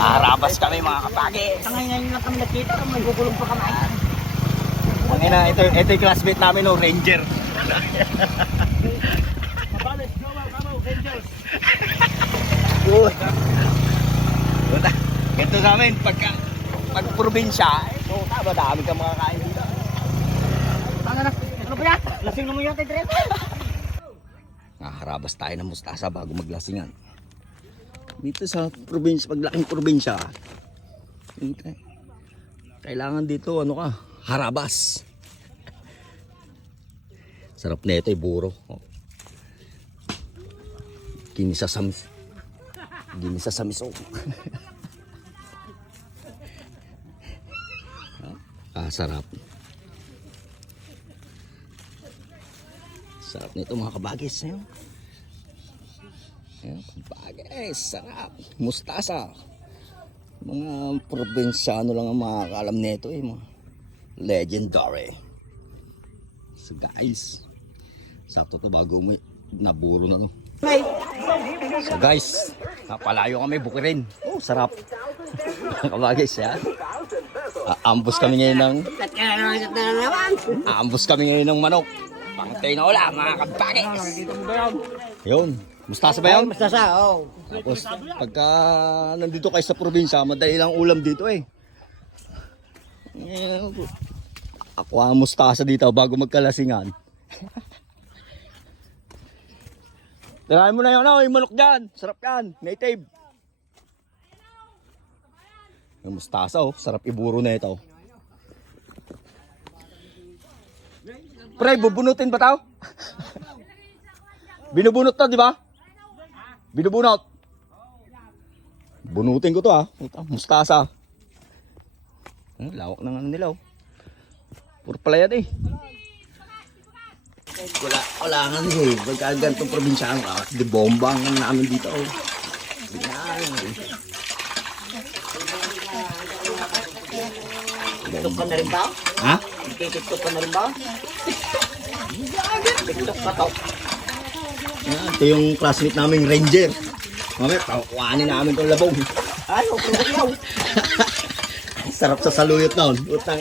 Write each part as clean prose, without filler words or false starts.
Harabas kami mga kapagi. Ngayon lang kami nakita, may gugulong pa kami. Ito yung classmate namin, no, Ranger. Mabalik, Rangers. Ganito namin, pag probinsya, dami kang makakain dito. Ano ba yan? Lasing naman yan, Tidre. Harabas tayo ng mustasa bago maglasingan. Dito sa probinsya, paglaking probinsya, kailangan dito, harabas. Sarap na ito, buro. Ginisa sa miso. Sarap. Sarap nito mga kabagis. Kabagis, sarap. Mustasa. Mga probinsyano lang ang makakalam nito, mga legendary. So guys, sakto to bago mo naburo na, no. So guys, napalayo kami, Bukirin. Sarap. Kabagis, Aambos kami ngayon ng manok. Pangtay na ulam, mga kabagis. Yun, mustasa ba yun? Mustasa, oo. Tapos pagka nandito kayo sa probinsya, madali lang ulam dito Ako ang mustasa dito bago magkalasingan. Tirahin mo na yun, yung manok dyan. Sarap yan, native. Yung mustasa, sarap iburo na ito. Pre, bubunutin ba tao? Binubunot to, di ba? Binubunot. Bunutin ko to, mustasa. Lawak ng nila, Puro pala yan, Wala nga pagka ganitong probinsyano ka, di bomba ang namin dito, TikTok ka na rin ba? Ha? TikTok ka na rin ba? TikTok ka to. Ito yung classmate naming Ranger. Mamaya, kuhanin namin itong labong. Ay, yaw. Sarap sa saluyot na. Utang,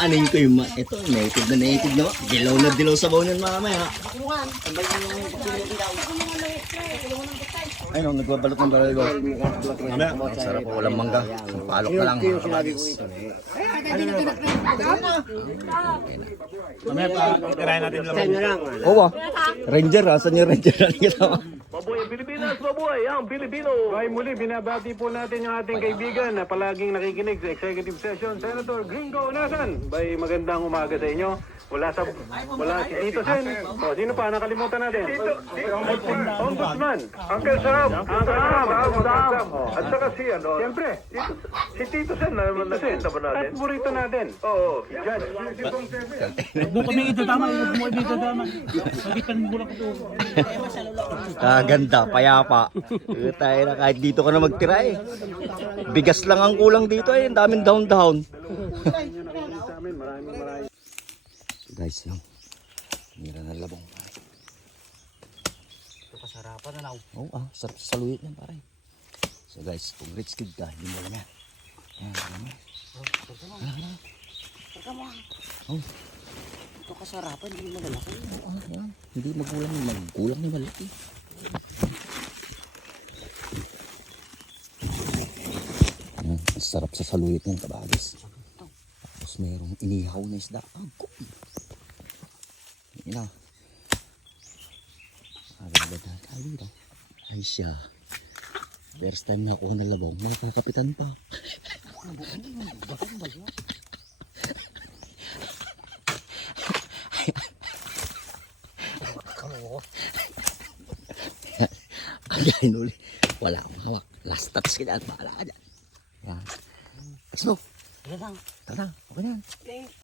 anin ko yung ito, native na. Dilaw na dilaw sa baon yan mamaya. Ay no, nagbabalot ng balago. Mamaya, sarap po walang mangga. Palok na lang, mga kabagis. Mamaya pa, tirahin natin lang. Oo, Ranger, asan yung Ranger? Mabuhay ang Pilipinas, mabuhay ang Pilipino! Ay muli, binabati po natin yung ating kaibigan na palaging nakikinig sa executive session, Senator Gringo Onasan. Bay, magandang umaga sa inyo. Wala si Tito Sen. O, sino pa? Nakalimutan natin. Ombudsman. Uncle Sam. At saka siyempre, si Tito Sen na nakita ba natin? At burrito natin. Oo. Judge. Huwag mo kami ito tama, huwag mo ito tama. Magitan mo lang ito. Ganda, payapa. Tayo na kahit dito ka na magtira Bigas lang ang kulang dito ang daming down. Guys, yung mira na labong. Ito kasarapan na sarap sa saluyot yan pare. So guys, kung rich kid ka, hindi mo lang yan. Ito kasarapan, hindi malalaki. Hindi magulang ni malaki. Sarap sa saluyot ng kabagis. Tapos mayroong inihaw na isda. Ina. Ay siya. First time na ako na labong, makakapitan pa. Again uli. Wala akong hawak. Last touch ka dyan. Bahala ka dyan. Yan. Let's go. Tara. Okay na yan.